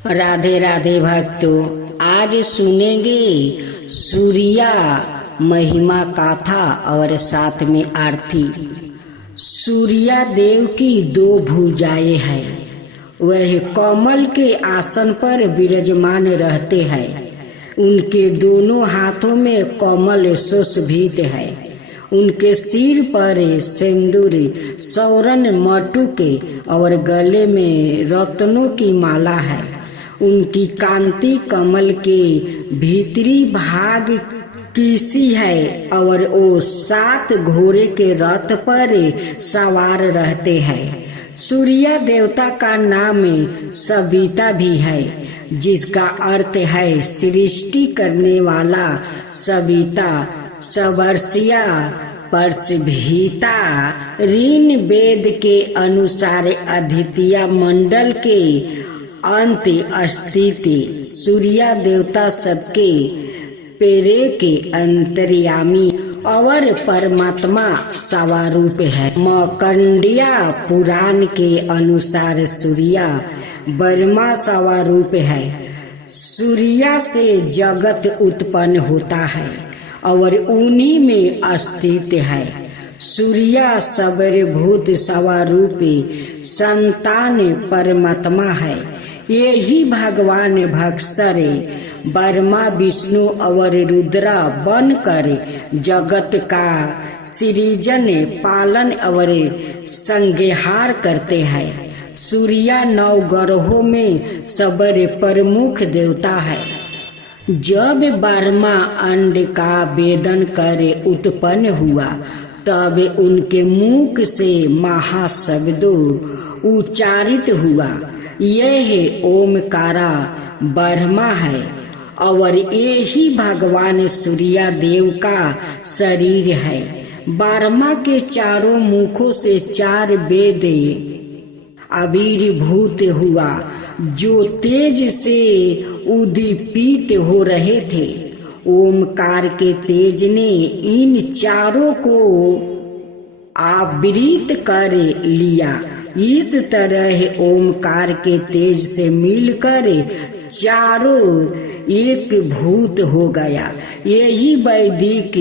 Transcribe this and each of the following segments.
राधे राधे भक्तों, आज सुनेंगे सूर्या महिमा गाथा और साथ में आरती। सूर्या देव की दो भुजाएं हैं, वह कमल के आसन पर विराजमान रहते हैं। उनके दोनों हाथों में कमल सुशोभित है। उनके सिर पर सिंदूर सौरन मटुके और गले में रत्नों की माला है। उनकी कांति कमल के भीतरी भाग किसी है और वो 7 घोड़े के रथ पर सवार रहते हैं। सूर्य देवता का नाम सविता भी है, जिसका अर्थ है सृष्टि करने वाला। सविता सवर्षिया परसभीता ऋण वेद के अनुसार अद्वितीय मंडल के अंत स्थिति। सूर्य देवता सबके पेरे के अंतर्यामी और परमात्मा स्वरूप है। मार्कंडेय पुराण के अनुसार सूर्य ब्रह्मा स्वरूप है। सूर्य से जगत उत्पन्न होता है और उन्हीं में स्थित है। सूर्य सर्वभूत स्वरूप संतान परमात्मा है। यही भगवान भक्सर ब्रह्मा विष्णु और रुद्र बनकर जगत का सृजन पालन और संहार करते हैं। सूर्य 9 ग्रहों में सबसे प्रमुख देवता है। जब ब्रह्मा अंड का वेदन कर उत्पन्न हुआ, तब उनके मुख से महाशब्दों उच्चारित हुआ। यह ओमकारा ब्रह्मा है और यही भगवान सूर्य देव का शरीर है। ब्रह्मा के चारों मुखों से 4 वेद आविर्भूत हुआ, जो तेज से उद्दीपित हो रहे थे। ओमकार के तेज ने इन चारों को आवृत कर लिया। इस तरह ओमकार के तेज से मिलकर चारों एक भूत हो गया। यही वैदिक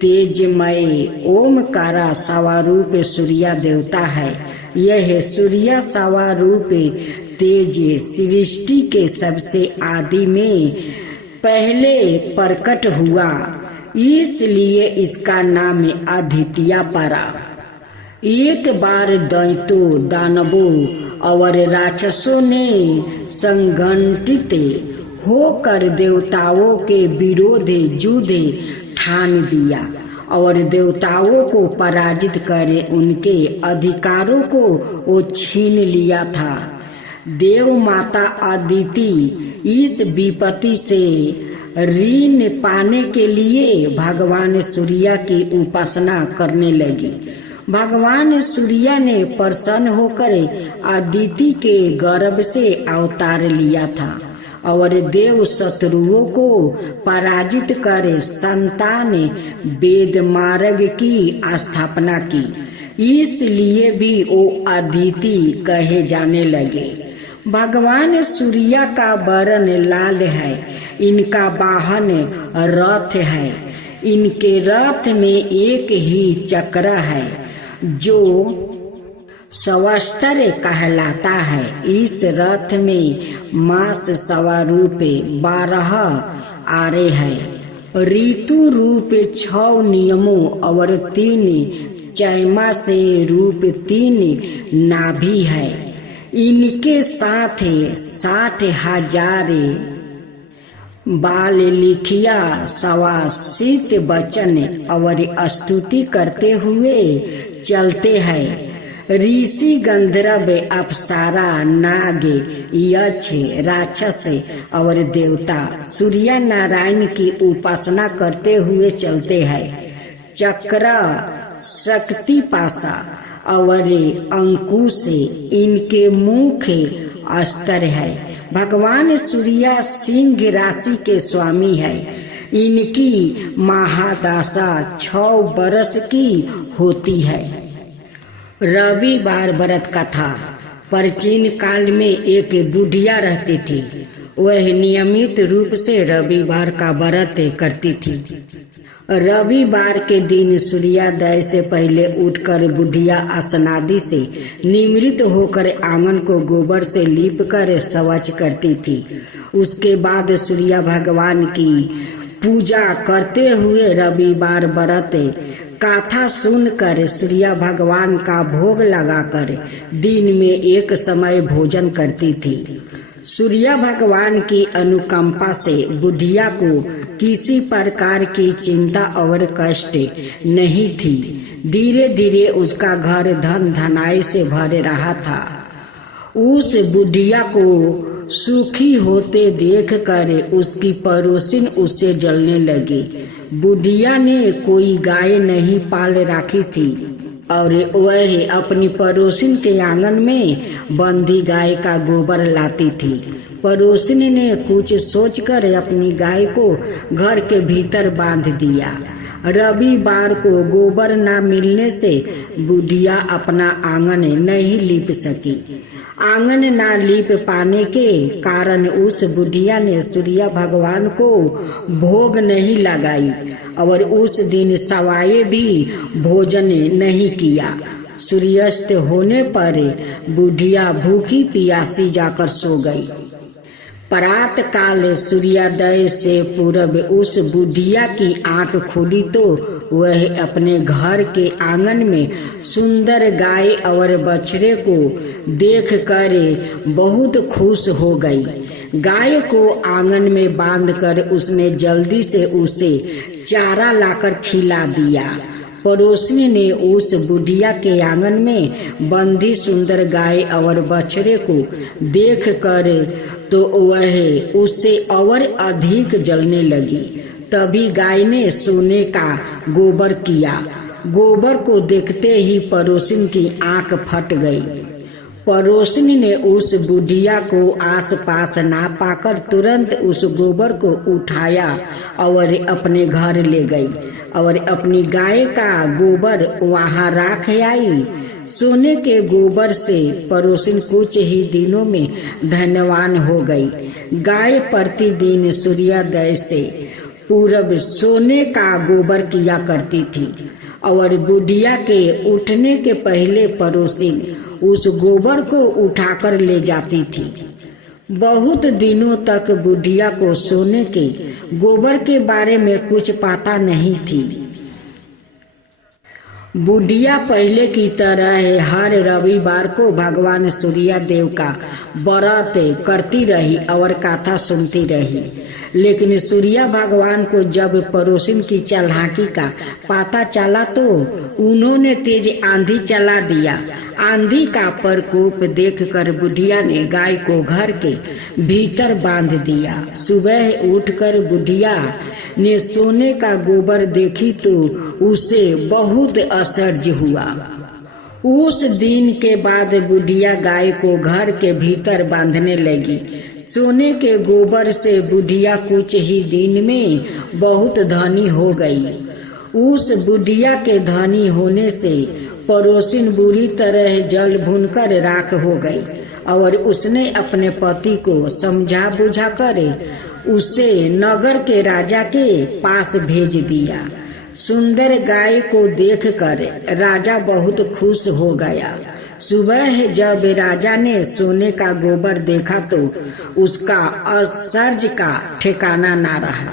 तेजमय ओमकारा स्वरूप सूर्य देवता है। यह सूर्य स्वरूप तेज सृष्टि के सबसे आदि में पहले प्रकट हुआ, इसलिए इसका नाम अद्वितीय पड़ा। एक बार दैत्यों, दानवों और राक्षसों ने संगठित होकर देवताओं के विरोध युद्ध ठान दिया और देवताओं को पराजित कर उनके अधिकारों को वो छीन लिया था। देव माता अदिति इस विपत्ति से ऋण पाने के लिए भगवान सूर्य की उपासना करने लगी। भगवान सूर्य ने प्रसन्न होकर अदिति के गर्भ से अवतार लिया था और देव शत्रुओं को पराजित कर संतान वेद मार्ग की स्थापना की। इसलिए भी वो अदिति कहे जाने लगे। भगवान सूर्य का वर्ण लाल है। इनका वाहन रथ है। इनके रथ में एक ही चक्र है, जो सहस्त्र कहलाता है। इस रथ में मास स्वरूप 12 आरे हैं। ऋतु रूप 6 नियमों और 3 चैमा से रूप 3 नाभि है। इनके साथ 60,000 बाल लिखिया सवासित वचन और स्तुति करते हुए चलते हैं। ऋषि, गंधर्व, अप्सरा, नाग, यक्ष, राक्षस और देवता सूर्य नारायण की उपासना करते हुए चलते हैं। चक्र, शक्ति पाशा और अंकुश इनके मुख्य अस्त्र है। भगवान सूर्य सिंह राशि के स्वामी है। इनकी महादशा 6 वर्ष की होती है। रविवार व्रत कथा। प्राचीन काल में एक बुढ़िया रहती थी। वह नियमित रूप से रविवार का व्रत करती थी। रविवार के दिन सूर्योदय से पहले उठकर बुढ़िया स्नादि से निवृत्त होकर आंगन को गोबर से लीप कर स्वच्छ करती थी। उसके बाद सूर्य भगवान की पूजा करते हुए रविवार व्रत कथा सुनकर सूर्य भगवान का भोग लगाकर दिन में एक समय भोजन करती थी। सूर्य भगवान की अनुकंपा से बुढ़िया को किसी प्रकार की चिंता और कष्ट नहीं थी। धीरे धीरे उसका घर धन धनाई से भर रहा था। उस बुढ़िया को सुखी होते देखकर उसकी पड़ोसिन उससे जलने लगी। बुढ़िया ने कोई गाय नहीं पाल रखी थी और वह अपनी पड़ोसिन के आंगन में बंधी गाय का गोबर लाती थी। पड़ोसिन ने कुछ सोचकर अपनी गाय को घर के भीतर बांध दिया। रविवार को गोबर न मिलने से बुढ़िया अपना आंगन नहीं लीप सकी। आंगन न लीप पाने के कारण उस बुढ़िया ने सूर्य भगवान को भोग नहीं लगाई और उस दिन सवाए भी भोजन नहीं किया। सूर्यास्त होने पर बुढ़िया भूखी प्यासी जाकर सो गई। प्रात काल सूर्योदय से पूर्व उस बुढ़िया की आंख खुली तो वह अपने घर के आंगन में सुंदर गाय और बछड़े को देखकर बहुत खुश हो गई। गाय को आंगन में बांधकर उसने जल्दी से उसे चारा लाकर खिला दिया। पड़ोसिन ने उस बुढ़िया के आंगन में बंधी सुंदर गाय और बछड़े को देखकर तो वह उससे और अधिक जलने लगी। तभी गाय ने सोने का गोबर किया। गोबर को देखते ही पड़ोसिन की आंख फट गई। पड़ोसिन ने उस बुढ़िया को आस पास ना पाकर तुरंत उस गोबर को उठाया और अपने घर ले गई और अपनी गाय का गोबर वहां राख आई। सोने के गोबर से पड़ोसिन कुछ ही दिनों में धनवान हो गई। गाय प्रतिदिन सूर्योदय से पूर्व सोने का गोबर किया करती थी और बुढ़िया के उठने के पहले पड़ोसिन उस गोबर को उठाकर ले जाती थी। बहुत दिनों तक बुढ़िया को सोने के गोबर के बारे में कुछ पता नहीं थी। बुढ़िया पहले की तरह हर रविवार को भगवान सूर्यदेव का व्रत करती रही और कथा सुनती रही। लेकिन सूर्य भगवान को जब पड़ोसिन की चालाकी का पता चला तो उन्होंने तेज आंधी चला दिया। आंधी का प्रकोप देखकर बुढ़िया ने गाय को घर के भीतर बांध दिया। सुबह उठकर बुढ़िया ने सोने का गोबर देखी तो उसे बहुत आश्चर्य हुआ। उस दिन के बाद बुढ़िया गाय को घर के भीतर बांधने लगी। सोने के गोबर से बुढ़िया कुछ ही दिन में बहुत धनी हो गई। उस बुढ़िया के धनी होने से पड़ोसिन बुरी तरह जल भुनकर राख हो गई और उसने अपने पति को समझा बुझा कर उसे नगर के राजा के पास भेज दिया। सुंदर गाय को देखकर राजा बहुत खुश हो गया। सुबह जब राजा ने सोने का गोबर देखा तो उसका आश्चर्य का ठिकाना ना रहा।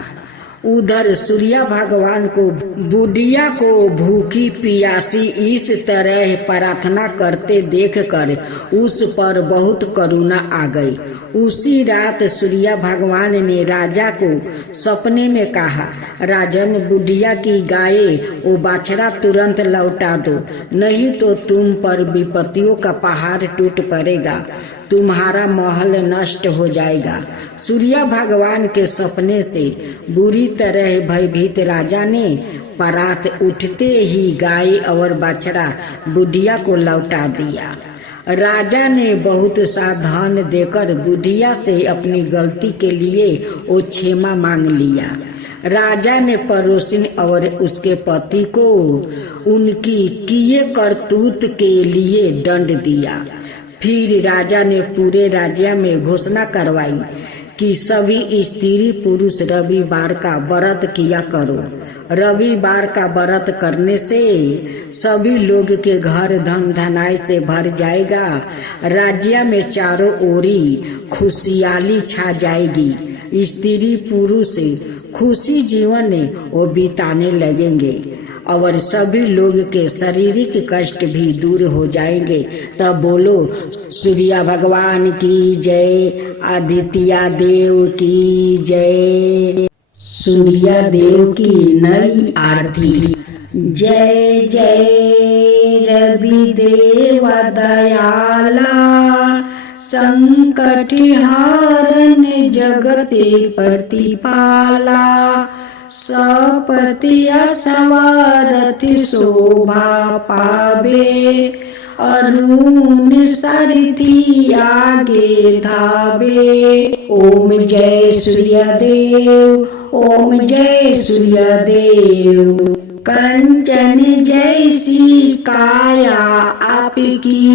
उधर सूर्य भगवान को बुढ़िया को भूखी प्यासी इस तरह प्रार्थना करते देखकर उस पर बहुत करुणा आ गई। उसी रात सूर्य भगवान ने राजा को सपने में कहा, राजन, बुढ़िया की गाय वो बाछड़ा तुरंत लौटा दो, नहीं तो तुम पर विपत्तियों का पहाड़ टूट पड़ेगा, तुम्हारा महल नष्ट हो जाएगा। सूर्य भगवान के सपने से बुरी तरह भयभीत राजा ने प्रात उठते ही गाय और बछड़ा बुढ़िया को लौटा दिया। राजा ने बहुत सा धन देकर बुढ़िया से अपनी गलती के लिए वो क्षमा मांग लिया। राजा ने पड़ोसिन और उसके पति को उनकी किए करतूत के लिए दंड दिया। फिर राजा ने पूरे राज्य में घोषणा करवाई कि सभी स्त्री पुरुष रविवार का व्रत किया करो। रविवार का व्रत करने से सभी लोग के घर धन धनाई से भर जाएगा। राज्य में चारों ओरी खुशहाली छा जाएगी। स्त्री पुरुष खुशी जीवन वो बिताने लगेंगे और सभी लोग के शारीरिक कष्ट भी दूर हो जाएंगे। तब बोलो सूर्य भगवान की जय, आदित्य देव की जय, सूर्य देव की नई आरती। जय जय रवि देव दयाला, संकट हारन जगते प्रतिपाला, सपति असवारथि शोभा पावे, अरुण सारथी आगे धावे। ओम जय सूर्य देव, ओम जय सूर्य देव। कंचन जैसी काया आपकी,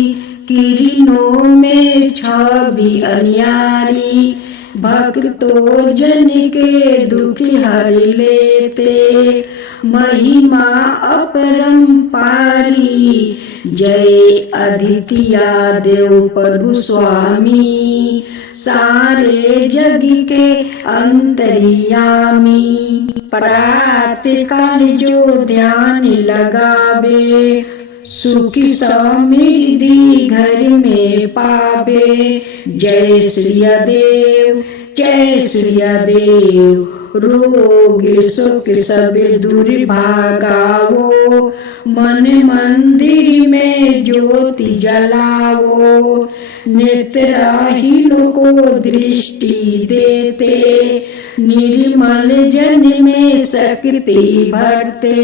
किरणों में छवि अन्यारी, भक्तों जन के दुख हर लेते, महिमा अपरंपारी। जय आदित्य देव प्रभु स्वामी, सारे जग के अंतर्यामी। प्रातः काल जो ध्यान लगावे, सुख समृद्धि घर में पावे। जय सूर्य देव, जय सूर्य देव। रोग शोक सब दूर भागावो, मन मंदिर में ज्योति जलावो। नेत्रहीनों को दृष्टि देते, निर्मल जन में शक्ति भरते।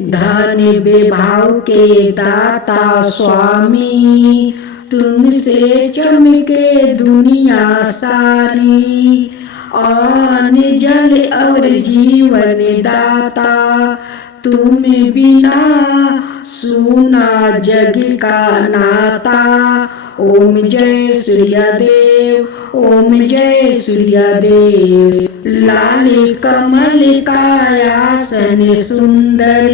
धन विभाव के दाता स्वामी, तुमसे चमके दुनिया सारी। अन्न जल और जीवन दाता, तुम बिना सुना जग का नाता। ओम जय सूर्य देव, ओम जय सूर्य देव। लाल कमल कायासन सुंदर,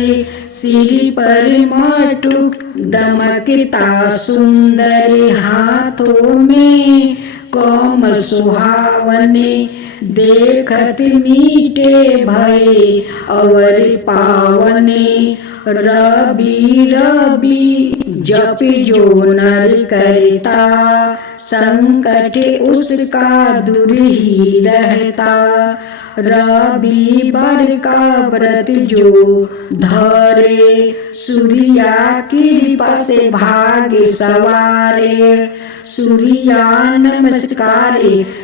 सिर पर मटुक दमकता सुंदर। हाथों में कोमल सुहावने, देखत मीठे भय और पावने। रवि रवि जप जो नर करता, संकट उसका दूर ही रहता। रविवार का व्रत जो धरे, सूर्या कृपा से भाग सवारे। सूर्या नमस्कार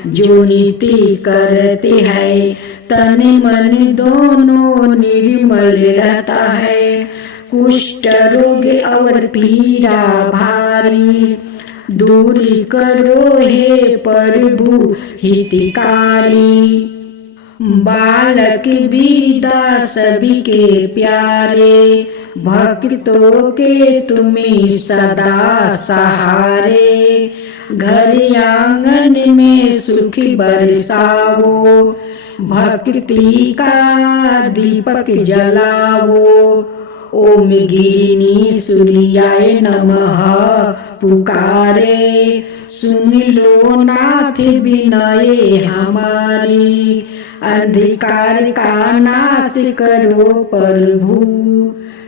जो नीति करते हैं, तन मन दोनों निर्मल रहता है। कुष्ठ रोग और पीड़ा भारी, दूर करो हे प्रभु हितकारी। बालक वृद्धा सभी के प्यारे, भक्तों के तुम्हें सदा सहारे। घर आंगन में सुख बरसावो, भक्ति का दीपक जलावो। ओम गिरिनी सूर्याय नमः पुकारे, सुन लो नाथ विनय हमारी। अंधकार का नाश करो प्रभु,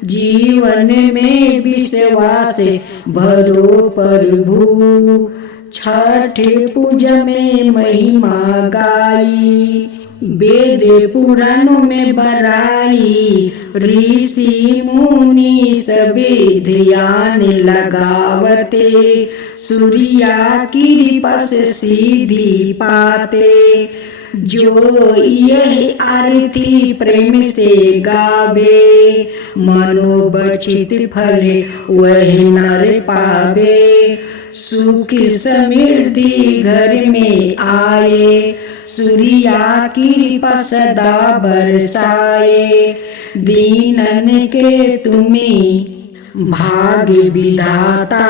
जीवन में विश्वास भरो प्रभु। छठ पूजा में महिमा गाई, वेद पुराणों में बराई। ऋषि मुनि सभी ध्यान लगावते, सूर्या कृपा से सिद्धि पाते। जो यह आरती प्रेम से गावे, मनोबचित फल वह नर पावे। सुख समृद्धि घर में आए, सूर्या कृपा सदा बरसाए। दीनन के तुम्हें भाग्य विधाता,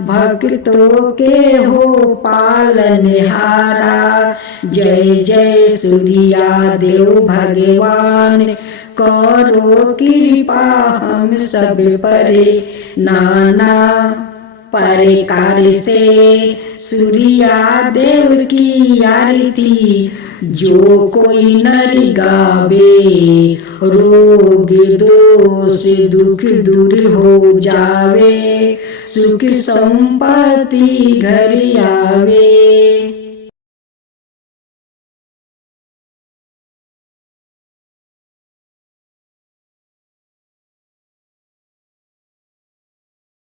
भक्तों के हो पालनहारा। जय जय सूर्या देव भगवान, करो कृपा हम सब पर। नाना प्रकार से सूर्या देव की आरती, जो कोई नर गावे, रोग दोष दुख दूर हो जावे, सुख संपत्ति घर आवे।